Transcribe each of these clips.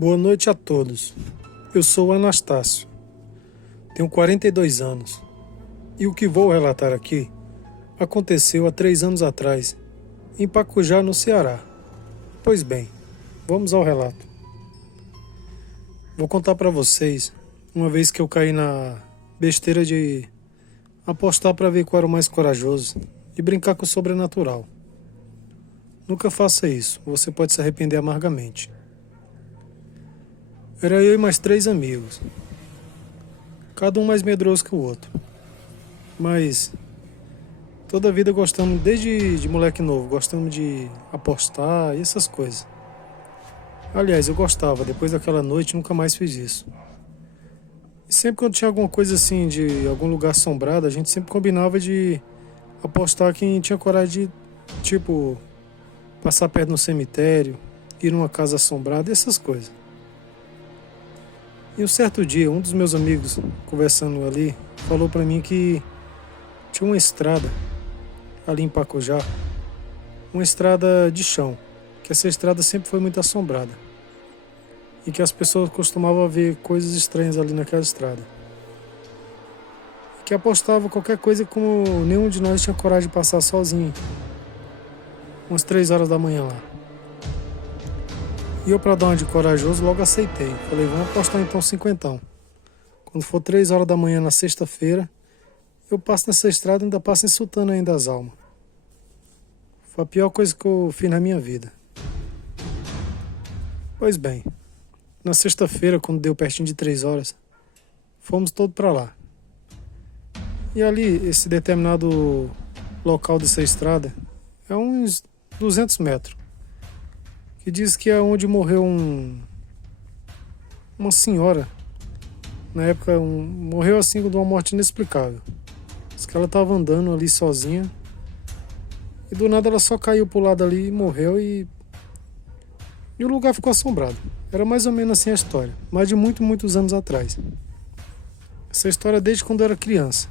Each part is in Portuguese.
Boa noite a todos. Eu sou o Anastácio. Tenho 42 anos. E o que vou relatar aqui aconteceu há 3 anos atrás, em Pacujá, no Ceará. Pois bem, vamos ao relato. Vou contar para vocês uma vez que eu caí na besteira de apostar para ver qual era o mais corajoso e brincar com o sobrenatural. Nunca faça isso, você pode se arrepender amargamente. Era eu e mais 3 amigos, cada um mais medroso que o outro. Mas toda a vida gostamos, desde de moleque novo, gostamos de apostar e essas coisas. Aliás, eu gostava, depois daquela noite nunca mais fiz isso. E sempre quando tinha alguma coisa assim, de algum lugar assombrado, a gente sempre combinava de apostar quem tinha coragem de, tipo, passar perto de um cemitério, ir numa casa assombrada, essas coisas. E um certo dia, um dos meus amigos, conversando ali, falou pra mim que tinha uma estrada ali em Pacujá, uma estrada de chão, que essa estrada sempre foi muito assombrada e que as pessoas costumavam ver coisas estranhas ali naquela estrada. E que apostava qualquer coisa como nenhum de nós tinha coragem de passar sozinho, umas 3 horas da manhã lá. E eu, pra dar uma de corajoso, logo aceitei. Falei, vamos apostar então 50. Quando for 3 horas da manhã na sexta-feira, eu passo nessa estrada e ainda passo insultando ainda as almas. Foi a pior coisa que eu fiz na minha vida. Pois bem, na sexta-feira, quando deu pertinho de 3 horas, fomos todos pra lá. E ali, esse determinado local dessa estrada, é uns 200 metros. Que diz que é onde morreu uma senhora. Na época, morreu assim de uma morte inexplicável. Diz que ela estava andando ali sozinha. E do nada ela só caiu pro lado ali e morreu e o lugar ficou assombrado. Era mais ou menos assim a história. Mais de muitos anos atrás. Essa história desde quando eu era criança.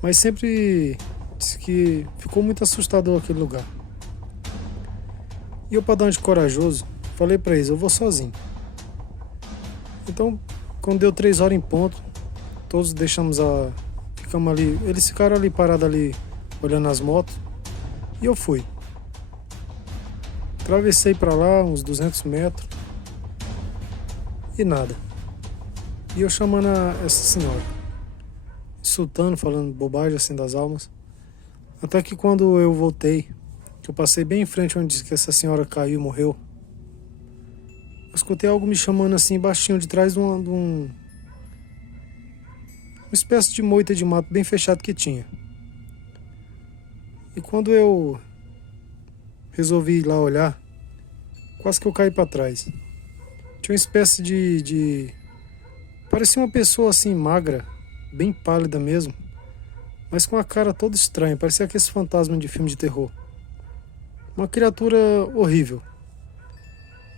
Mas sempre disse que ficou muito assustador aquele lugar. E eu, para dar um de corajoso, falei para eles, eu vou sozinho. Então, quando deu 3 horas em ponto, todos ficamos ali, eles ficaram ali parados ali, olhando as motos, e eu fui. Atravessei para lá, uns 200 metros, e nada. E eu chamando essa senhora, insultando, falando bobagem assim das almas, até que quando eu voltei, que eu passei bem em frente onde disse que essa senhora caiu e morreu, eu escutei algo me chamando assim baixinho de trás de uma espécie de moita de mato bem fechado que tinha. E quando eu resolvi ir lá olhar, quase que eu caí para trás. Tinha uma espécie parecia uma pessoa assim magra, bem pálida mesmo, mas com a cara toda estranha, parecia aqueles fantasmas de filme de terror. Uma criatura horrível.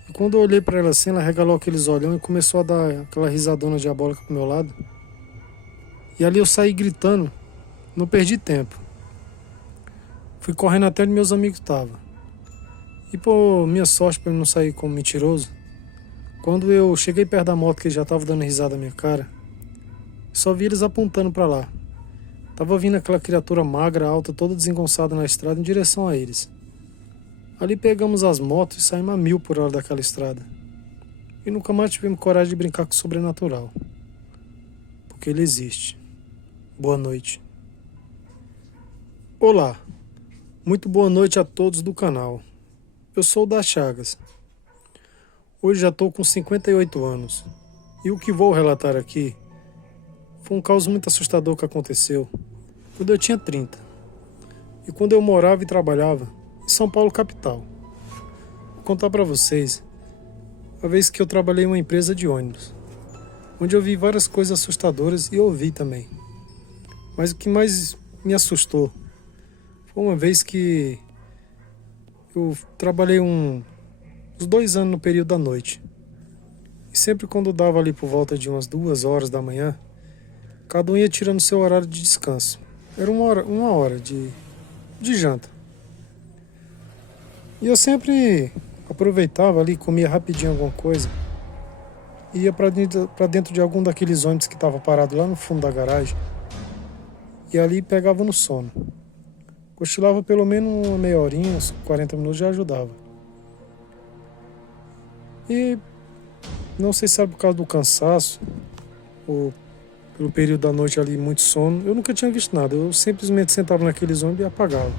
E quando eu olhei para ela assim, ela regalou aqueles olhão e começou a dar aquela risadona diabólica pro meu lado. E ali eu saí gritando, não perdi tempo. Fui correndo até onde meus amigos estavam. E por minha sorte, para eu não sair como mentiroso, quando eu cheguei perto da moto que eles já estavam dando risada na minha cara, só vi eles apontando para lá. Tava vindo aquela criatura magra, alta, toda desengonçada na estrada em direção a eles. Ali pegamos as motos e saímos a 1000 por hora daquela estrada. E nunca mais tivemos coragem de brincar com o sobrenatural. Porque ele existe. Boa noite. Olá. Muito boa noite a todos do canal. Eu sou o Das Chagas. Hoje já estou com 58 anos. E o que vou relatar aqui foi um caos muito assustador que aconteceu quando eu tinha 30. E quando eu morava e trabalhava em São Paulo, capital. Vou contar para vocês a vez que eu trabalhei em uma empresa de ônibus, onde eu vi várias coisas assustadoras e ouvi também. Mas o que mais me assustou foi uma vez que eu trabalhei uns 2 anos no período da noite. E sempre quando dava ali por volta de umas 2 horas da manhã, cada um ia tirando seu horário de descanso. Era uma hora de janta. E eu sempre aproveitava ali, comia rapidinho alguma coisa ia para dentro de algum daqueles ônibus que estava parado lá no fundo da garagem e ali pegava no sono. Cochilava pelo menos uma meia horinha, uns 40 minutos já ajudava. E não sei se era por causa do cansaço ou pelo período da noite ali, muito sono, eu nunca tinha visto nada. Eu simplesmente sentava naqueles ônibus e apagava.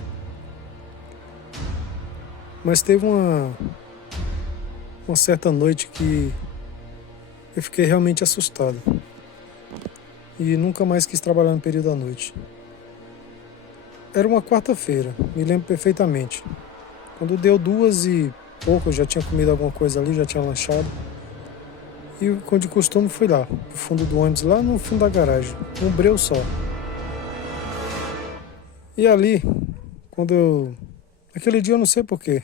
Mas teve uma certa noite que eu fiquei realmente assustado. E nunca mais quis trabalhar no período da noite. Era uma quarta-feira, me lembro perfeitamente. Quando deu 2h pouco, eu já tinha comido alguma coisa ali, já tinha lanchado. E, como de costume, fui lá, pro fundo do ônibus, lá no fundo da garagem, um breu só. E ali, naquele dia eu não sei porquê,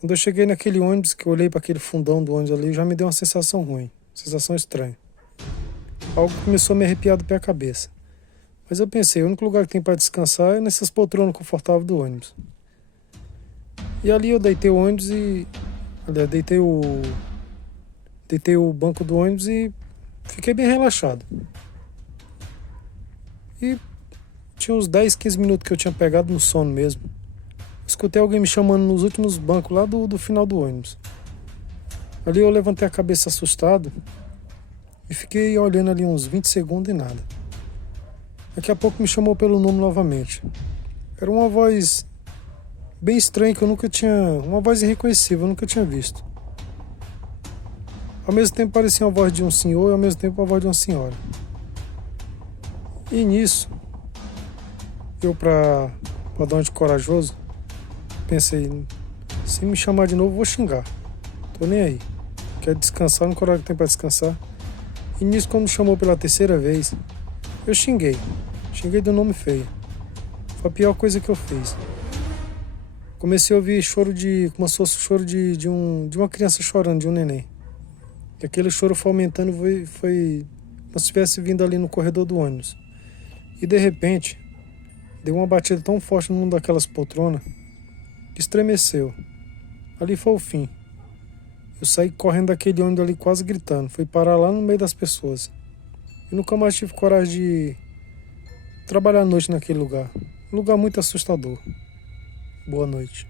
quando eu cheguei naquele ônibus, que eu olhei para aquele fundão do ônibus ali, já me deu uma sensação ruim, sensação estranha. Algo começou a me arrepiar do pé à cabeça. Mas eu pensei, o único lugar que tem para descansar é nessas poltronas confortáveis do ônibus. E ali eu deitei o ônibus e... Aliás, deitei o banco do ônibus e fiquei bem relaxado. E tinha uns 10, 15 minutos que eu tinha pegado no sono mesmo. Escutei alguém me chamando nos últimos bancos lá do final do ônibus. Ali eu levantei a cabeça assustado e fiquei olhando ali uns 20 segundos e nada. Daqui a pouco me chamou pelo nome novamente. Era uma voz bem estranha que eu nunca tinha... Uma voz irreconhecível, eu nunca tinha visto. Ao mesmo tempo parecia a voz de um senhor e ao mesmo tempo a voz de uma senhora. E nisso, eu pra dar um de corajoso, pensei, se me chamar de novo, vou xingar. Tô nem aí. Quero descansar, não coragem que tem pra descansar. E nisso, quando me chamou pela terceira vez, eu xinguei. Xinguei do nome feio. Foi a pior coisa que eu fiz. Comecei a ouvir choro como se fosse o choro de uma criança chorando, de um neném. E aquele choro foi aumentando, foi como se estivesse vindo ali no corredor do ônibus. E de repente, deu uma batida tão forte numa daquelas poltronas que estremeceu. Ali foi o fim. Eu saí correndo daquele ônibus ali quase gritando. Fui parar lá no meio das pessoas. E nunca mais tive coragem de trabalhar à noite naquele lugar. Um lugar muito assustador. Boa noite.